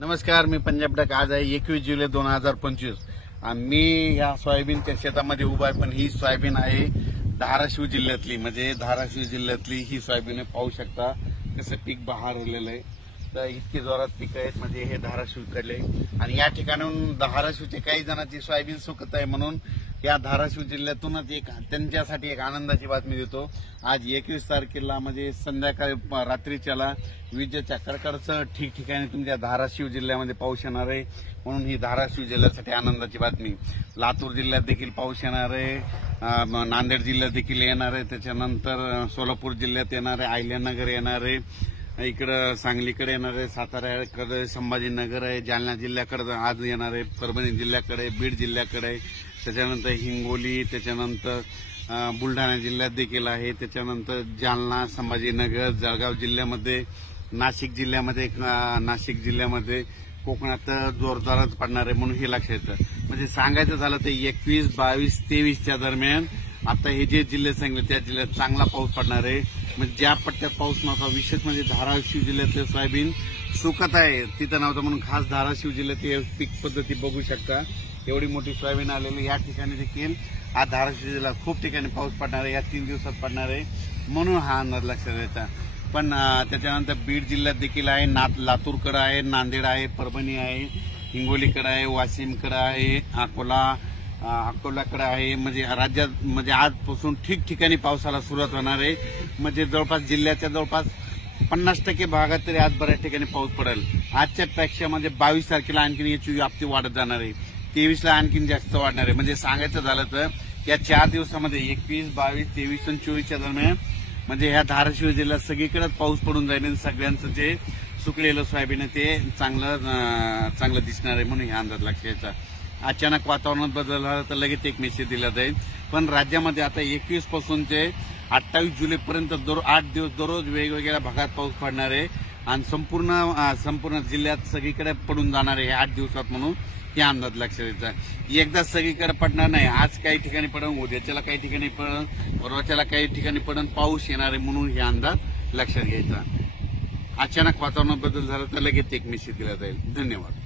नमस्कार, मी पंजाब डक. आज आहे 21 जुलै 2025. मी या सोयाबीनच्या शेतामध्ये उभा आहे, पण ही सोयाबीन आहे धाराशिव जिल्ह्यातली, म्हणजे धाराशिव जिल्ह्यातली ही सोयाबीन आहे. पाहू शकता कसं पीक बहरलेलं आहे. तर इतके जोरात पीक आहेत, म्हणजे हे धाराशिवकडले. आणि या ठिकाणून धाराशिवचे काही जणांची सोयाबीन सुकत आहे, म्हणून या धाराशिव जिल्ह्यातूनच त्यांच्यासाठी एक आनंदाची बातमी देतो. आज 21 तारखेला म्हणजे संध्याकाळी रात्रीच्याला विजेच्या कडकडाटासह ठिकठिकाणी तुमच्या धाराशिव जिल्ह्यामध्ये पाऊस येणार आहे, म्हणून ही धाराशिव जिल्ह्यासाठी आनंदाची बातमी. लातूर जिल्ह्यात देखील पाऊस येणार आहे, नांदेड जिल्ह्यात देखील येणार आहे, त्याच्यानंतर सोलापूर जिल्ह्यात येणार आहे, अहिल्यानगर येणार आहे, इकडं सांगलीकडे येणार आहे, साताऱ्याकडे, संभाजीनगर आहे, जालना जिल्ह्याकडे आज येणार आहे, परभणी जिल्ह्याकडे, बीड जिल्ह्याकडे, त्याच्यानंतर हिंगोली, त्याच्यानंतर बुलढाणा जिल्ह्यात देखील आहे, त्याच्यानंतर जालना, संभाजीनगर, जळगाव जिल्ह्यामध्ये, नाशिक जिल्ह्यामध्ये कोकणात जोरदारच पडणार आहे, म्हणून हे लक्षात येतं. म्हणजे सांगायचं झालं तर 21, 22, 23च्या दरम्यान आता हे जे जिल्हे सांगितले त्या जिल्ह्यात चांगला पाऊस पडणार आहे. म्हणजे ज्या पट्ट्यात पाऊस नव्हता, विशेष म्हणजे धाराशिव जिल्ह्यातले सोयाबीन सुकत आहे तिथं नव्हतं, म्हणून खास धाराशिव जिल्ह्यात पीक पद्धती बघू शकता. एवढी मोठी सोयाबीन आलेली या ठिकाणी देखील आज धाराशिव जिल्ह्यात खूप ठिकाणी पाऊस पडणार आहे, या 3 दिवसात पडणार आहे, म्हणून हा अंदाज लक्षात येतात. पण त्याच्यानंतर बीड जिल्ह्यात देखील आहे, लातूरकडे आहे, नांदेड आहे, परभणी आहे, हिंगोलीकडे आहे, वाशिमकडे आहे, अकोलाकडे आहे. म्हणजे राज्यात म्हणजे आजपासून ठिकठिकाणी पावसाला सुरुवात होणार आहे. म्हणजे जवळपास जिल्ह्याच्या जवळपास 50% भागात तरी आज बऱ्याच ठिकाणी पाऊस पडेल. आजच्या पेक्षा म्हणजे 22 तारखेला आणखी याची व्याप्ती वाढत जाणार आहे, 23ला आणखीन जास्त वाढणार आहे. म्हणजे सांगायचं झालं तर या 4 दिवसामध्ये 21, 22, 23 आणि 24च्या दरम्यान म्हणजे ह्या धाराशिव जिल्ह्यात सगळीकडेच पाऊस पडून जाईल आणि सगळ्यांचं जे सुकलेलं सोयाबीन आहे ते चांगलं दिसणार आहे, म्हणून हा अंदाज लक्षात यायचा. अचानक वातावरणात बदल झाला तर लगेच एक मेसेज दिला जाईल. पण राज्यामध्ये आता 21 पासून ते 28 जुलैपर्यंत 8 दिवस दररोज वेगवेगळ्या भागात पाऊस पडणार आहे आणि संपूर्ण जिल्ह्यात सगळीकडे पडून जाणार आहे 8 दिवसात, म्हणून हे अंदाज लक्षात यायचा. एकदाच सगळीकडे पडणार नाही, आज काही ठिकाणी पडून, उद्याच्याला काही ठिकाणी पडून, परवाच्याला काही ठिकाणी पडून पाऊस येणार आहे, म्हणून हे अंदाज लक्षात घ्यायचा. अचानक वातावरणात बदल झाला तर लगेच एक मेसेज दिला जाईल. धन्यवाद.